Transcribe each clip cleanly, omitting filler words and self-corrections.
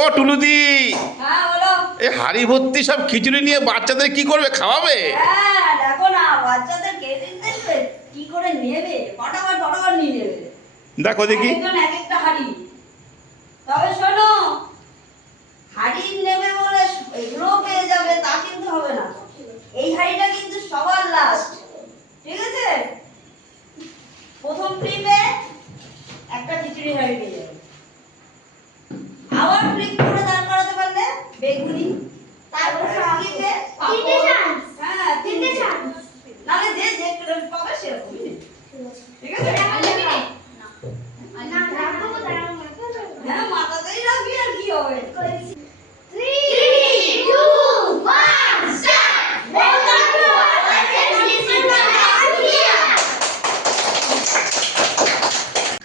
ও টুলুদি, হ্যাঁ বলো। এই হাড়ি ভর্তি সব খিচুড়ি নিয়ে বাচ্চাদের কি করবে, খাওয়াবে? হ্যাঁ দেখো না, বাচ্চাদের কেটে দেখবে কি করে নেবে, ফটাফট নিয়ে নেবে। দেখো দেখি। একজন এক একটা হাড়ি। তবে শোনো, হাড়ি নেবে বলে এগুলো পেয়ে যাবে তা কিন্তু হবে না। এই হাড়িটা কিন্তু সবার লাস্ট, ঠিক আছে? প্রথম ট্রিপে একটা খিচুড়ি হাড়ি পেয়ে যাবে। আবার ফ্লিপ করে দাঁড় করাতে পারলে বেগুনি, তারপরে ট্রিপে তিনটে চান্স। হ্যাঁ তিনটে চান্স। নালে যে যে পাবে সেরকমই, ঠিক আছে? হ্যাঁ মাথাতেই রাখবি আর কি হবে।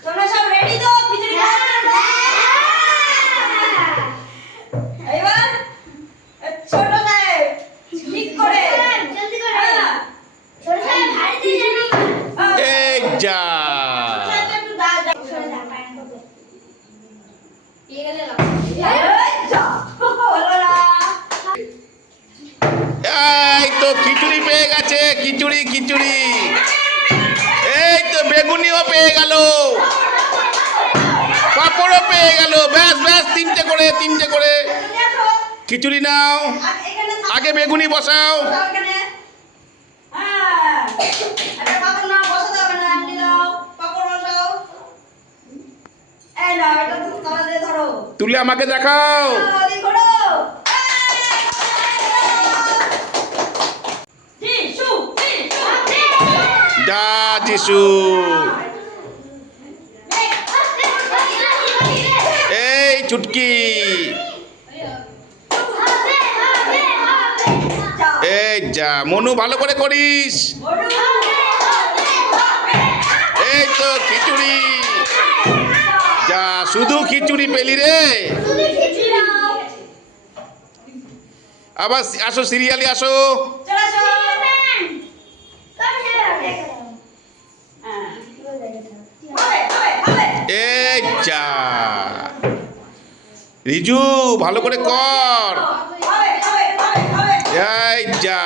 তোমরা সব রেডি তো খিচুড়ি এবার ছোট সাহেব ঠিক করে হ্যাঁ, এই যা, একটু দাঁড়া হলো না। এই তো খিচুড়ি পেয়ে গেছে, খিচুড়ি খিচুড়ি। এই তো বেগুনিও পেয়ে গেল, পাঁপড়ও পেয়ে গেল। ব্যাস ব্যাস, তিনটে করে তিনটে করে খিচুড়ি নাও। আগে বেগুনি বসাও। তুলে আমাকে দেখাও। যা যিশু। এই চুটকি, এই যা মনু, ভালো করে করিস। এই তো খিচুড়ি। যা, শুধু খিচুড়ি পেলি রে। আবার আসো, সিরিয়ালি আসো। এই যা, রিজু ভালো করে কর। এই যা,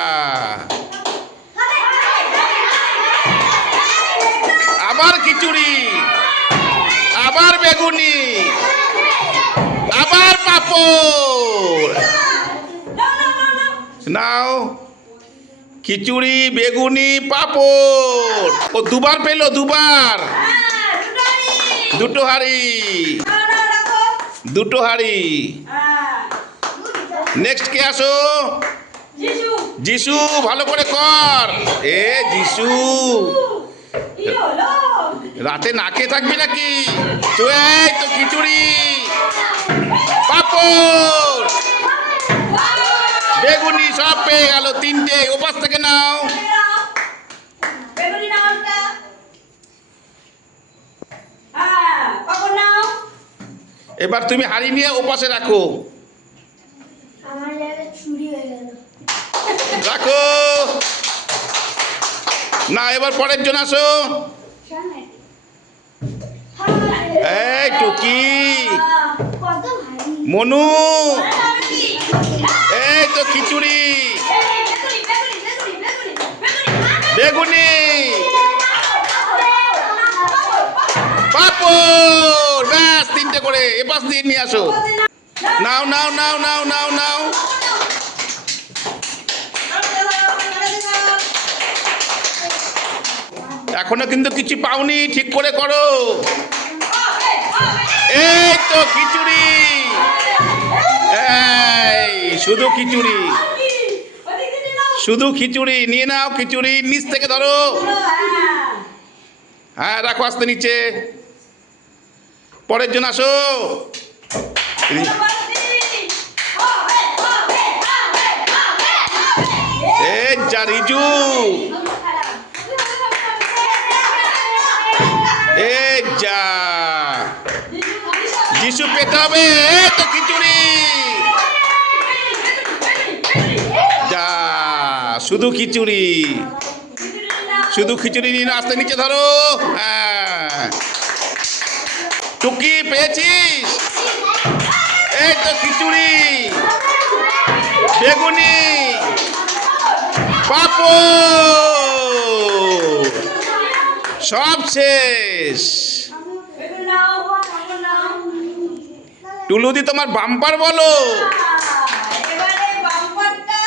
আবার খিচুড়ি, আবার বেগুনি, আবার পাঁপড়। নাও, খিচুড়ি বেগুনি পাঁপড়। ও দুবার পেলো, দুবার। দুটো হাড়ি, দুটো হাড়ি। নেক্সট কে আসো? যিশু, ভালো করে কর। এ যিশু, রাতে না খেয়ে থাকবি নাকি? তো এই তো খিচুড়ি, পাঁপড়, বেগুনি সব পেয়ে গেল। তিনটে ওপাশ থেকে নাও। এবার তুমি হাড়ি নিয়ে ওপাশে রাখো। আমার জায়গায় চুরি হয়ে গেল। রাখো না, এবার পরের জন আসো। এই টুকি, কত ভারী। মনু, এই তো খিচুড়ি, বেগুনি, পাঁপড়। ব্যাস, তিনটে করে এপাশ দিয়ে নিয়ে আসো। নাও নাও নাও নাও নাও নাও। এখনো কিন্তু কিছু পাওনি, ঠিক করে করো। এই তো খিচুড়ি, এই শুধু খিচুড়ি, শুধু খিচুড়ি। নিয়ে নাও খিচুড়ি, নিচ থেকে ধরো। হ্যাঁ রাখো আস্তে নিচে। পরের জন আসো। এই যা রিজু, এই যা যিশু, পেতে হবে। এই তো খিচুড়ি। যা, শুধু খিচুড়ি, শুধু খিচুড়ি নিয়ে আস্তে নিচে ধরো। হ্যাঁ টুকি, পেয়েছিস? এই তো খিচুড়ি, বেগুনি, পাঁপড়, সব শেষ। বেগুন নাও, পাঁপড় নাও। টুলুদি তোমার বাম্পার বলো। এবারে বাম্পারটা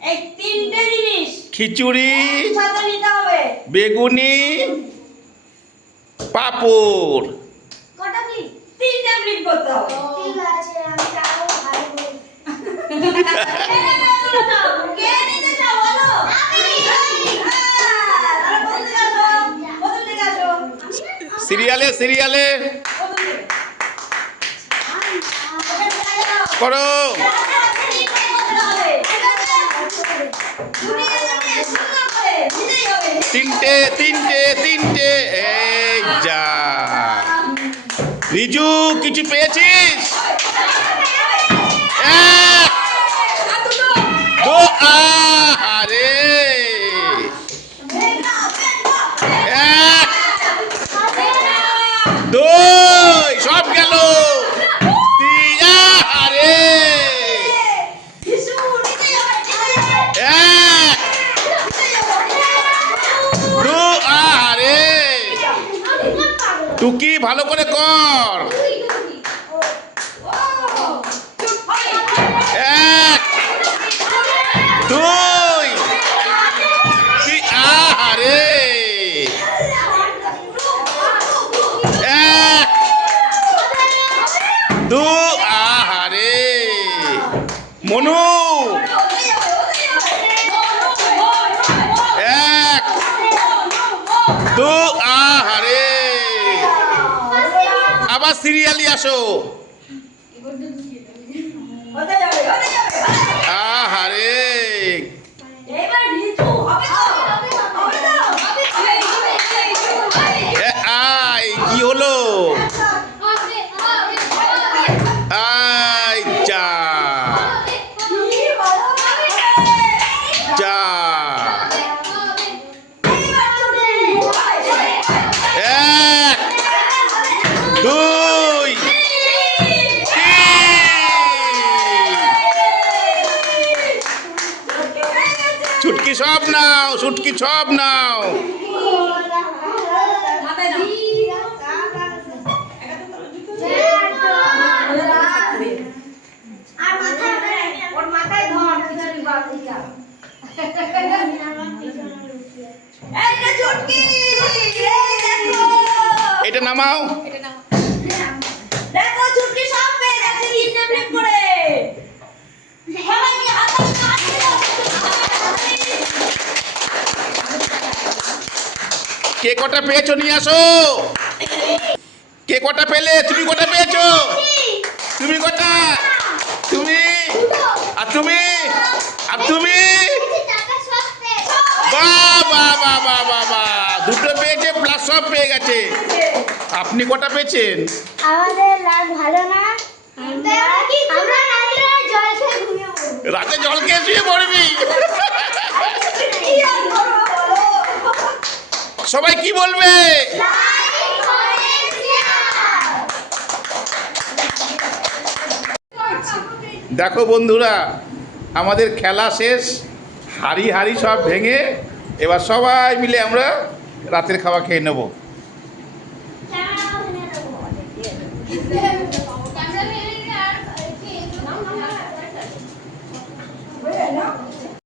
এই তিনটে জিনিস খিচুড়ি, সাথে নিতে হবে। বেগুনি, পাঁপড়। কটা প্লিজ? তিনটে প্লিট করতে হবে। ঠিক আছে, আমি তাও ভালো করে। কে নিতে চাও বলো? তাহলে প্রথম থেকে আসো। প্রথম থেকে আসো। সিরিয়ালে সিরিয়ালে প্রথম থেকে। ওখানে চলে যাও। করো। হাতে হাতে নিয়ে করতে হবে। ঠিক আছে? দুনিয়া থেকে সুন্দর করে নিতেই হবে। তিনটে তিনটে তিনটে, এই যা। রিজু কিছু পেয়েছিস? এক, দু, আরে এক, দুই, সব গেল। তিন, আরে বিশু নিতেই হবে, নিতেই হবে। এক, দু, আরে টুকি ভালো করে কর। এক, দুই, তিন, আরে এক, দু, আরে মনু এক, দু, আরে আবার সিরিয়ালি আসো। হতে যাবে, হতে যাবে। আহারে এবার লিচু হবে তো? হবে তো? আই কি হলো? আই চা কি ভালো হবে। চা এক, দুই, তিন। ছুটকি সব নাও, ছুটকি সব নাও। ওর মাথায় ধর খিচুড়ি বাটিটা। এই যে চুটকি, এই দেখো। এটা নামাও। দেখো চুটকি সব পেয়ে গেছে তিনটে প্লেট করে। সবাইকে হাতে হাত দাও। কে কটা পেয়েছো নিয়ে আসো। কে কটা পেলে? তুমি কটা পেয়েছো? তুমি কটা? তুমি আর তুমি আর তুমি। বাহ বাহ বাহ বাহ বাহ বাহ, দুটো পেয়েছে প্লাস সব পেয়ে গেছে। আপনি কটা পেয়েছেন? আমাদের লাগ ভালো না, আমরা রাত্রে জল খেয়ে ঘুমিয়ে পড়বো। রাতে জল খেয়ে শুয়ে পড়বি। কি আর করবো বলো? সবাই কি বলবে? Like comment share. দেখো বন্ধুরা, আমাদের খেলা শেষ, হাড়ি হাড়ি সব ভেঙে এবার সবাই মিলে আমরা রাতের খাওয়া খেয়ে নেব। ক্যামেরা ওখানে দেবো।